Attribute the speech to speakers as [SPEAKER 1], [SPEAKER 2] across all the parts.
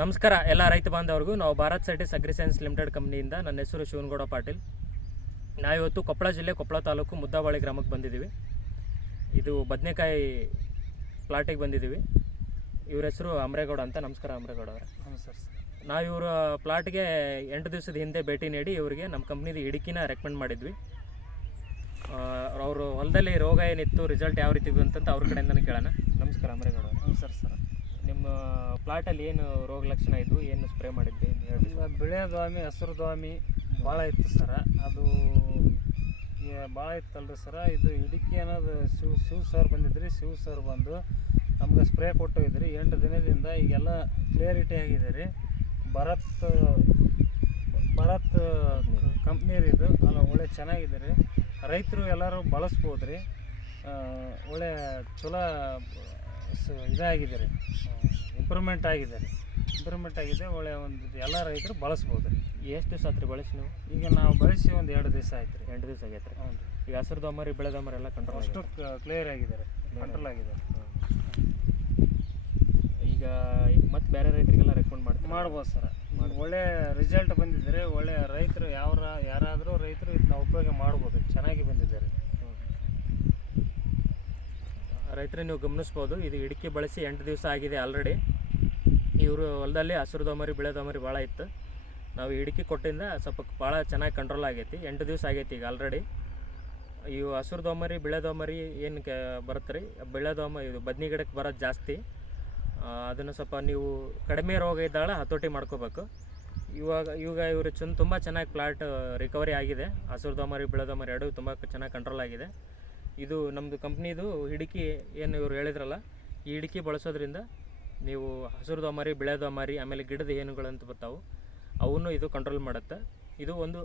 [SPEAKER 1] ನಮಸ್ಕಾರ ಎಲ್ಲ ರೈತ ಬಾಂಧವರಿಗೂ. ನಾವು ಭಾರತ್ ಸೈಟಿಸ್ ಅಗ್ರಿಸೈನ್ಸ್ ಲಿಮಿಟೆಡ್ ಕಂಪ್ನಿಯಿಂದ ನನ್ನ ಹೆಸರು ಶಿವನಗೌಡ ಪಾಟೀಲ್. ನಾವಿವತ್ತು ಕೊಪ್ಪಳ ಜಿಲ್ಲೆ ಕೊಪ್ಪಳ ತಾಲೂಕು ಮುದ್ದಾಬಾಳಿ ಗ್ರಾಮಕ್ಕೆ ಬಂದಿದ್ದೀವಿ. ಇದು ಬದನೆಕಾಯಿ ಪ್ಲಾಟಿಗೆ ಬಂದಿದ್ದೀವಿ. ಇವ್ರ ಹೆಸರು ಅಮರೇಗೌಡ ಅಂತ. ನಮಸ್ಕಾರ ಅಮರೇಗೌಡ ಅವರೇ.
[SPEAKER 2] ನಮಸ್ಕಾರ ಸರ್. ಸರ್
[SPEAKER 1] ನಾವು ಇವರ ಪ್ಲಾಟ್ಗೆ ಎಂಟು ದಿವಸದ ಹಿಂದೆ ಭೇಟಿ ನೀಡಿ ಇವರಿಗೆ ನಮ್ಮ ಕಂಪ್ನಿದು ಇಡುಕಿನ ರೆಕಮೆಂಡ್ ಮಾಡಿದ್ವಿ. ಅವರು ಹೊಲದಲ್ಲಿ ರೋಗ ಏನಿತ್ತು ರಿಸಲ್ಟ್ ಯಾವ ರೀತಿ ಬಂತಂತ ಅವ್ರ ಕಡೆಯಿಂದನೇ ಕೇಳೋಣ. ನಮಸ್ಕಾರ ಅಮರೇಗೌಡ
[SPEAKER 2] ಸರ್ ಸರ್.
[SPEAKER 1] ನಿಮ್ಮ ಪ್ಲಾಟಲ್ಲಿ ಏನು ರೋಗ ಲಕ್ಷಣ ಇದ್ವು? ಏನು ಸ್ಪ್ರೇ ಮಾಡಿದ್ವಿ
[SPEAKER 2] ಬಿಳೆ ದ್ವಾಮಿ ಹಸಿರು ದ್ವಾಮಿ ಭಾಳ ಇತ್ತು ಸರ. ಅದು ಭಾಳ ಇತ್ತಲ್ರಿ ಸರ. ಇದು ಇಡುಕಿ ಅನ್ನೋದು ಶಿವ್ ಶಿವ್ ಸರ್ ಬಂದಿದ್ರಿ. ಶಿವ್ ಸರ್ ಬಂದು ನಮ್ಗೆ ಸ್ಪ್ರೇ ಕೊಟ್ಟೋಗಿದ್ರಿ ಎಂಟು ದಿನದಿಂದ ಈಗೆಲ್ಲ ಕ್ಲಿಯರಿಟಿ ಆಗಿದೆ ರೀ. ಭರತ್ ಭರತ್ ರೀ ಇದು. ಅಲ್ಲ ಒಳ್ಳೆ ಚೆನ್ನಾಗಿದೆ ರೀ. ರೈತರು ಎಲ್ಲರೂ ಬಳಸ್ಬೋದು ರೀ. ಒಳ್ಳೆ ಚಲೋ ಸ- ಇದಾಗಿದೆ ರೀ. ಇಂಪ್ರೂವ್ಮೆಂಟ್ ಆಗಿದೆ ರೀ. ಇಂಪ್ರೂವ್ಮೆಂಟ್ ಆಗಿದೆ ಒಳ್ಳೆಯ ಒಂದು ಎಲ್ಲ ರೈತರು ಬಳಸ್ಬೋದು ರೀ.
[SPEAKER 1] ಎಷ್ಟು ದಿವಸ ಆತ್ರಿ ಬಳಸಿ ನೀವು?
[SPEAKER 2] ಈಗ ನಾವು ಬಳಸಿ ಒಂದು ಎರಡು ದಿವಸ ಆಯ್ತು ರೀ.
[SPEAKER 1] ಎಂಟು ದಿವಸ ಆಗೈತೆ ರೀ.
[SPEAKER 2] ಹ್ಞೂ ರೀ.
[SPEAKER 1] ಈಗ ಹಸಿರು ದೊಮ್ಮರಿ ಬೆಳೆ ದೊಮ್ಮರಿ ಎಲ್ಲ ಕಂಟ್ರೋಲ್
[SPEAKER 2] ಅಷ್ಟು ಕ್ಲಿಯರ್ ಆಗಿದೆ ರೀ. ಕಂಟ್ರೋಲ್ ಆಗಿದೆ.
[SPEAKER 1] ಈಗ ಮತ್ತೆ ಬೇರೆ ರೈತರಿಗೆಲ್ಲ ರೆಕಮೆಂಡ್ ಮಾಡ್ತೀವಿ
[SPEAKER 2] ಮಾಡ್ಬೋದು ಸರ್. ಒಳ್ಳೆ ರಿಸಲ್ಟ್ ಬಂದಿದ್ರೆ ಒಳ್ಳೆ ರೈತರು ಯಾವ ಯಾರಾದರೂ ರೈತರು ಇದನ್ನ ಉಪಯೋಗ ಮಾಡ್ಬೋದು. ಚೆನ್ನಾಗಿ ಬಂದಿದ್ದಾರೆ
[SPEAKER 1] ರೈತರು ನೀವು ಗಮನಿಸ್ಬೋದು. ಇದು ಇಡಿಕೆ ಬಳಸಿ ಎಂಟು ದಿವಸ ಆಗಿದೆ ಆಲ್ರೆಡಿ ಇವರು ಹೊಲದಲ್ಲಿ ಹಸಿರು ದೊಮರಿ, ಬೆಳೆ ದೊಮರಿ ಭಾಳ ಇತ್ತು. ನಾವು ಇಡಿಕೆ ಕೊಟ್ಟಿಂದ ಸ್ವಲ್ಪ ಭಾಳ ಚೆನ್ನಾಗಿ ಕಂಟ್ರೋಲ್ ಆಗೈತಿ. ಎಂಟು ದಿವಸ ಆಗೈತಿ ಈಗ ಆಲ್ರೆಡಿ ಇವು ಹಸಿರು ದೋಮರಿ, ಬೆಳೆ ದೊಮರಿ ಏನು ಕ ಬರುತ್ತೆ ರೀ ಬೆಳೆ ದೊಮ, ಇದು ಬದ್ನಿ ಗಿಡಕ್ಕೆ ಬರೋದು ಜಾಸ್ತಿ. ಅದನ್ನು ಸ್ವಲ್ಪ ನೀವು ಕಡಿಮೆ ರೋಗ ಇದ್ದಾಳ ಹತೋಟಿ ಮಾಡ್ಕೋಬೇಕು. ಇವಾಗ ಇವಾಗ ಇವರು ಚಂದ ತುಂಬ ಚೆನ್ನಾಗಿ ಪ್ಲಾಟ್ ರಿಕವರಿ ಆಗಿದೆ. ಹಸಿರು ದೊಮರಿ, ಬೆಳೆ ದೊಮರಿ ಎರಡು ತುಂಬ ಚೆನ್ನಾಗಿ ಕಂಟ್ರೋಲ್ ಆಗಿದೆ. ಇದು ನಮ್ಮದು ಕಂಪ್ನಿದು ಹಿಡಿಕೆ ಏನು ಇವರು ಹೇಳಿದ್ರಲ್ಲ, ಈ ಹಿಡಿಕೆ ಬಳಸೋದ್ರಿಂದ ನೀವು ಹಸಿರುದು ಅಮಾರಿ ಬೆಳೆದು ಅಮಾರಿ ಆಮೇಲೆ ಗಿಡದ ಏನುಗಳಂತ ಬರ್ತಾವೆ ಅವನ್ನು ಇದು ಕಂಟ್ರೋಲ್ ಮಾಡುತ್ತೆ. ಇದು ಒಂದು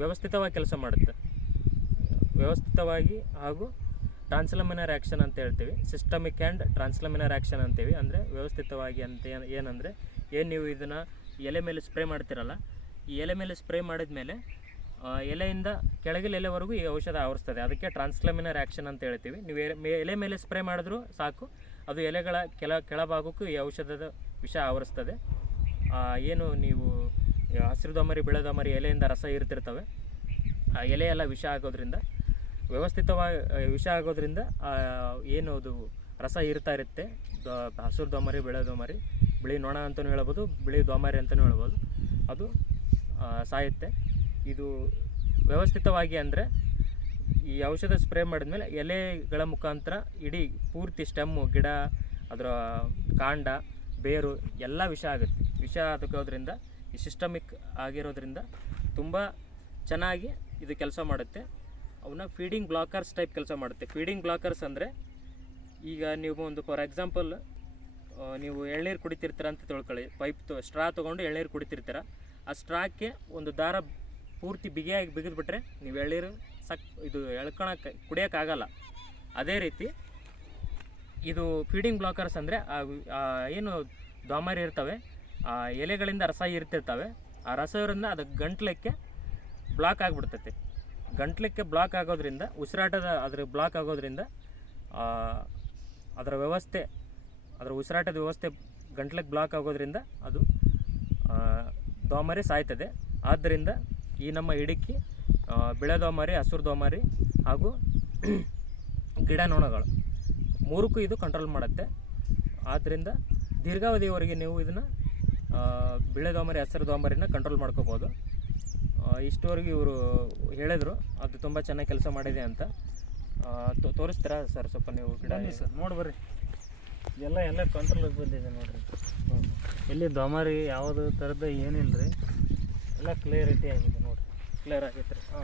[SPEAKER 1] ವ್ಯವಸ್ಥಿತವಾಗಿ ಕೆಲಸ ಮಾಡುತ್ತೆ. ವ್ಯವಸ್ಥಿತವಾಗಿ ಹಾಗೂ ಟ್ರಾನ್ಸ್ಲಮಿನರ್ ಆ್ಯಕ್ಷನ್ ಅಂತ ಹೇಳ್ತೀವಿ. ಸಿಸ್ಟಮಿಕ್ ಆ್ಯಂಡ್ ಟ್ರಾನ್ಸ್ಲಮಿನರ್ ಆ್ಯಕ್ಷನ್ ಅಂತೀವಿ. ಅಂದರೆ ವ್ಯವಸ್ಥಿತವಾಗಿ ಅಂತ ಏನು ಏನಂದರೆ, ಏನು ನೀವು ಇದನ್ನು ಎಲೆ ಮೇಲೆ ಸ್ಪ್ರೇ ಮಾಡ್ತಿರಲ್ಲ, ಈ ಎಲೆ ಮೇಲೆ ಸ್ಪ್ರೇ ಮಾಡಿದ ಮೇಲೆ ಎಲೆಯಿಂದ ಕೆಳಗಿನ ಎಲೆವರೆಗೂ ಈ ಔಷಧ ಆವರಿಸ್ತದೆ. ಅದಕ್ಕೆ ಟ್ರಾನ್ಸ್ಲಮಿನರ್ ಆ್ಯಕ್ಷನ್ ಅಂತ ಹೇಳ್ತೀವಿ. ನೀವು ಎಲೆ ಮೇಲೆ ಸ್ಪ್ರೇ ಮಾಡಿದ್ರೂ ಸಾಕು. ಅದು ಎಲೆಗಳ ಕೆಳ ಕೆಳಭಾಗಕ್ಕೂ ಈ ಔಷಧದ ವಿಷ ಆವರಿಸ್ತದೆ. ಏನು ನೀವು ಹಸಿರು ದಮರಿ, ಬೆಳೆ ದಮರಿ ಎಲೆಯಿಂದ ರಸ ಇರ್ತಿರ್ತವೆ. ಆ ಎಲೆಯೆಲ್ಲ ವಿಷ ಆಗೋದ್ರಿಂದ, ವ್ಯವಸ್ಥಿತವಾಗಿ ವಿಷ ಆಗೋದ್ರಿಂದ ಏನು ಅದು ರಸ ಇರ್ತಾ ಇರುತ್ತೆ. ಹಸಿರು ದೊಮರಿ, ಬೆಳೆ ದೊಮರಿ, ಬಿಳಿ ನೊಣ ಅಂತಲೂ ಹೇಳ್ಬೋದು, ಬಿಳಿ ದೊಮರಿ ಅಂತಲೂ ಹೇಳ್ಬೋದು. ಅದು ಸಾಯುತ್ತೆ. ಇದು ವ್ಯವಸ್ಥಿತವಾಗಿ ಅಂದರೆ ಈ ಔಷಧ ಸ್ಪ್ರೇ ಮಾಡಿದ್ಮೇಲೆ ಎಲೆಗಳ ಮುಖಾಂತರ ಇಡೀ ಪೂರ್ತಿ ಸ್ಟೆಮ್ಮು ಗಿಡ, ಅದರ ಕಾಂಡ, ಬೇರು ಎಲ್ಲ ವಿಷ ಆಗುತ್ತೆ. ವಿಷ ಅದಕ್ಕೋದ್ರಿಂದ ಈ ಸಿಸ್ಟಮಿಕ್ ಆಗಿರೋದ್ರಿಂದ ತುಂಬ ಚೆನ್ನಾಗಿ ಇದು ಕೆಲಸ ಮಾಡುತ್ತೆ. ಅವನ್ನ ಫೀಡಿಂಗ್ ಬ್ಲಾಕರ್ಸ್ ಟೈಪ್ ಕೆಲಸ ಮಾಡುತ್ತೆ. ಫೀಡಿಂಗ್ ಬ್ಲಾಕರ್ಸ್ ಅಂದರೆ ಈಗ ನೀವು ಒಂದು ಫಾರ್ ಎಕ್ಸಾಂಪಲ್ ನೀವು ಎಳ್ನೀರು ಕುಡಿತಿರ್ತೀರ ಅಂತ ತಿಳ್ಕೊಳ್ಳಿ. ಪೈಪ್ ತೊ ಸ್ಟ್ರಾ ತೊಗೊಂಡು ಎಳ್ನೀರು ಕುಡಿತಿರ್ತೀರ. ಆ ಸ್ಟ್ರಾಕ್ಕೆ ಒಂದು ದಾರ ಪೂರ್ತಿ ಬಿಗಿಯಾಗಿ ಬಿಗಿದ್ಬಿಟ್ರೆ ನೀವು ಎಳೀರು ಸಕ್ ಇದು ಎಳ್ಕೊಳಕ್ಕೆ ಕುಡಿಯೋಕ್ಕಾಗಲ್ಲ. ಅದೇ ರೀತಿ ಇದು ಫೀಡಿಂಗ್ ಬ್ಲಾಕರ್ಸ್ ಅಂದರೆ ಏನು ದ್ವಾಮರಿ ಇರ್ತವೆ, ಆ, ಎಲೆಗಳಿಂದ ರಸ ಇರ್ತಿರ್ತವೆ ಆ ರಸ ಇರೋದ್ರಿಂದ ಅದು ಗಂಟ್ಲಕ್ಕೆ ಬ್ಲಾಕ್ ಆಗಿಬಿಡ್ತೈತೆ. ಗಂಟ್ಲಕ್ಕೆ ಬ್ಲಾಕ್ ಆಗೋದ್ರಿಂದ, ಉಸಿರಾಟದ ಅದ್ರ ಬ್ಲಾಕ್ ಆಗೋದ್ರಿಂದ ಅದರ ವ್ಯವಸ್ಥೆ, ಅದರ ಉಸಿರಾಟದ ವ್ಯವಸ್ಥೆ ಗಂಟ್ಲಕ್ಕೆ ಬ್ಲಾಕ್ ಆಗೋದ್ರಿಂದ ಅದು ದ್ವಾಮರಿ ಸಾಯ್ತದೆ. ಆದ್ದರಿಂದ ಈ ನಮ್ಮ ಇಡುಕಿ ಆ, ಬಿಳೆ ದೋಮಾರಿ ಹಸಿರು ದೋಮಾರಿ ಹಾಗೂ ಗಿಡ ನೊಣಗಳು. ಮೂರಕ್ಕೂ ಇದು ಕಂಟ್ರೋಲ್ ಮಾಡುತ್ತೆ. ಆದ್ದರಿಂದ ದೀರ್ಘಾವಧಿಯವರೆಗೆ ನೀವು ಇದನ್ನು ಬಿಳೆ ದೋಮರಿ ಹಸಿರು ದೋಮರಿನ ಕಂಟ್ರೋಲ್ ಮಾಡ್ಕೋಬೋದು. ಇಷ್ಟುವರೆಗೆ ಇವರು ಹೇಳಿದರು ಅದು ತುಂಬ ಚೆನ್ನಾಗಿ ಕೆಲಸ ಮಾಡಿದೆ ಅಂತ. ತೋರಿಸ್ತೀರಾ ಸರ್ ಸ್ವಲ್ಪ ನೀವು ಗಿಡ
[SPEAKER 2] ಬನ್ನಿ ಸರ್ ನೋಡಿ ಬರ್ರಿ. ಎಲ್ಲ ಎಲ್ಲ ಕಂಟ್ರೋಲಿಗೆ ಬಂದಿದೆ ನೋಡಿರಿ. ಇಲ್ಲಿ ದೋಮಾರಿ ಯಾವುದು ಥರದ ಏನಿಲ್ಲ ರೀ ಎಲ್ಲ ಕ್ಲಿಯರಿಟಿ ಆಗಿದೆ ನೋಡಿರಿ.
[SPEAKER 1] ಕ್ಲಿಯರ್ ಆಗೈತೆ ರೀ
[SPEAKER 2] ಹ್ಞೂ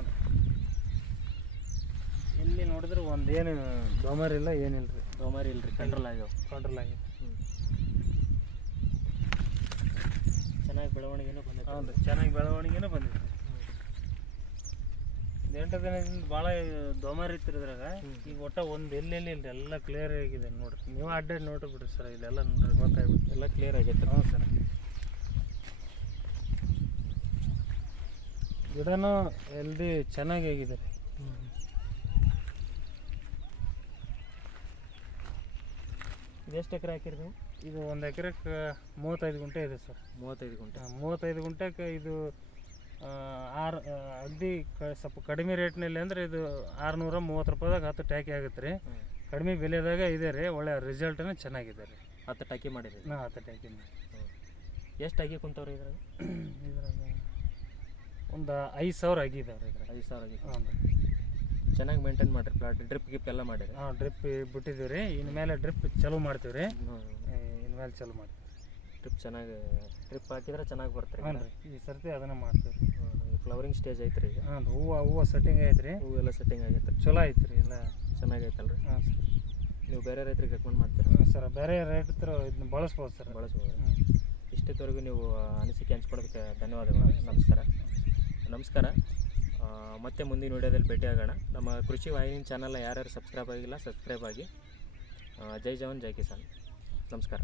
[SPEAKER 2] ಎಲ್ಲಿ ನೋಡಿದ್ರೆ ಒಂದೇನು ಏನು ದೊಮರಿ ಇಲ್ಲ ಏನಿಲ್ಲ ರೀ
[SPEAKER 1] ದೋಮರ್ ಇಲ್ಲ ರೀ ಕಂಟ್ರೋಲ್ ಆಗ್ಯಾವ
[SPEAKER 2] ಕಂಟ್ರೋಲ್ ಆಗಿದೆ
[SPEAKER 1] ಚೆನ್ನಾಗಿ ಬೆಳವಣಿಗೆನೂ ಬಂದೈತೆ
[SPEAKER 2] ಹೌದು ಚೆನ್ನಾಗಿ ಬೆಳವಣಿಗೆನೂ ಬಂದಿದೆ ಎಂಟು ದಿನದಿಂದ ಭಾಳ ದೊಮರಿ ಇತ್ತಿರದ್ರಾಗ ಈಗ ಒಟ್ಟ ಒಂದು ಎಲ್ಲೆಲ್ಲಿ ಇಲ್ಲ ಎಲ್ಲ ಕ್ಲಿಯರ್ ಆಗಿದೆ ನೋಡ್ರಿ. ನೀವು ಅಡ್ಡಾಡಿ ನೋಡ್ರಿ ಬಿಡ್ರಿ ಸರ್ ಇಲ್ಲೆಲ್ಲ ನೋಡ್ರಿ ಗೊತ್ತಾಗ್ಬಿಟ್ಟು
[SPEAKER 1] ಎಲ್ಲ ಕ್ಲಿಯರ್ ಆಗೈತೆ
[SPEAKER 2] ಹ್ಞೂ ಸರ್. ಗಿಡನೂ ಎಲ್ದಿ ಚೆನ್ನಾಗಿ ಆಗಿದೆ ರೀ
[SPEAKER 1] ಇದೆಷ್ಟು ಎಕರೆ ಹಾಕಿರಿ ನೀವು?
[SPEAKER 2] ಇದು ಒಂದು ಎಕರೆಗೆ ಮೂವತ್ತೈದು ಗುಂಟೆ ಇದೆ ಸರ್.
[SPEAKER 1] ಮೂವತ್ತೈದು ಗುಂಟೆ.
[SPEAKER 2] ಮೂವತ್ತೈದು ಗುಂಟೆಗೆ ಇದು ಆರು ಅಗ್ದಿ ಸ್ವಲ್ಪ ಕಡಿಮೆ ರೇಟ್ನಲ್ಲಿ ಅಂದರೆ ಇದು ಆರುನೂರ ಮೂವತ್ತು ರೂಪಾಯಿದಾಗ ಹತ್ತು ಟ್ಯಾಕಿ ಆಗುತ್ತೆ ರೀ. ಕಡಿಮೆ ಬೆಲೆದಾಗ ಇದೆ ರೀ ಒಳ್ಳೆ ರಿಸಲ್ಟನ್ನು ಚೆನ್ನಾಗಿದೆ ರೀ.
[SPEAKER 1] ಹತ್ತು ಟ್ಯಾಕಿ ಮಾಡಿರಿ.
[SPEAKER 2] ಹಾಂ ಹತ್ತು ಟ್ಯಾಕಿ
[SPEAKER 1] ಎಷ್ಟು ಟ್ಯಾಕಿ ಕುಂತವ್ರಿ ಇದ್ರಾಗ?
[SPEAKER 2] ಇದ್ರಾಗ ಒಂದು ಐದು ಸಾವಿರ ಆಗಿದೆ ಇದ್ರಾಗ
[SPEAKER 1] ಐದು ಸಾವಿರ ಆಗಿದೆ.
[SPEAKER 2] ಹಾಂ ರೀ
[SPEAKER 1] ಚೆನ್ನಾಗಿ ಮೇಂಟೈನ್ ಮಾಡಿರಿ ಪ್ಲಾಟ್ ಡ್ರಿಪ್ ಗಿಪ್ ಎಲ್ಲ ಮಾಡಿರಿ.
[SPEAKER 2] ಹಾಂ ಡ್ರಿಪ್ ಬಿಟ್ಟಿದ್ದೀವಿ ರೀ. ಇನ್ಮೇಲೆ ಡ್ರಿಪ್ ಚಲೋ ಮಾಡ್ತೀವಿ ರೀ. ಇನ್ಮೇಲೆ ಚಲೋ ಮಾಡ್ತೀವಿ.
[SPEAKER 1] ಡ್ರಿಪ್ ಚೆನ್ನಾಗಿ ಡ್ರಿಪ್ ಹಾಕಿದ್ರೆ ಚೆನ್ನಾಗಿ ಬರ್ತೀರಿ
[SPEAKER 2] ಹಾಂ ರೀ. ಈ ಸರ್ತಿ ಅದನ್ನು ಮಾಡ್ತೀವಿ ರೀ.
[SPEAKER 1] ಫ್ಲವರಿಂಗ್ ಸ್ಟೇಜ್ ಐತ್ರಿ ಈಗ.
[SPEAKER 2] ಹಾಂ ರೀ ಹೂವು ಹೂವು ಸೆಟ್ಟಿಂಗ್ ಐತೆ ರೀ
[SPEAKER 1] ಎಲ್ಲ ಸೆಟ್ಟಿಂಗ್ ಆಗೈತೆ
[SPEAKER 2] ಚಲೋ ಐತೆ ರೀ ಎಲ್ಲ
[SPEAKER 1] ರೀ
[SPEAKER 2] ಹಾಂ ಸರ್.
[SPEAKER 1] ನೀವು ಬೇರೆ ರೈತರಿಗೆ ರೆಕಮೆಂಡ್ ಮಾಡ್ತೀರಾ?
[SPEAKER 2] ಹಾಂ ಸರ್ ಬೇರೆ ರೇಟ್ ಹತ್ರ ಇದನ್ನ ಬಳಸ್ಬೋದು ಸರ್.
[SPEAKER 1] ಬಳಸ್ಬೋದು. ಇಷ್ಟೊತ್ತವರೆಗೂ ನೀವು ಅನಿಸಿಕೆ ಹಂಚ್ಕೊಡೋದಕ್ಕೆ ಧನ್ಯವಾದಗಳು. ನಮಸ್ಕಾರ. ನಮಸ್ಕಾರ. ಮತ್ತೆ ಮುಂದಿನ ವಿಡಿಯೋದಲ್ಲಿ ಭೇಟಿಯಾಗೋಣ. ನಮ್ಮ ಕೃಷಿ ವಾಹಿನಿ ಚಾನಲ್ನ ಯಾರ್ಯಾರು ಸಬ್ಸ್ಕ್ರೈಬ್ ಆಗಿಲ್ಲ, ಸಬ್ಸ್ಕ್ರೈಬ್ ಆಗಿ. ಜೈ ಜವಾನ್, ಜೈ ಕಿಸಾನ್. ನಮಸ್ಕಾರ.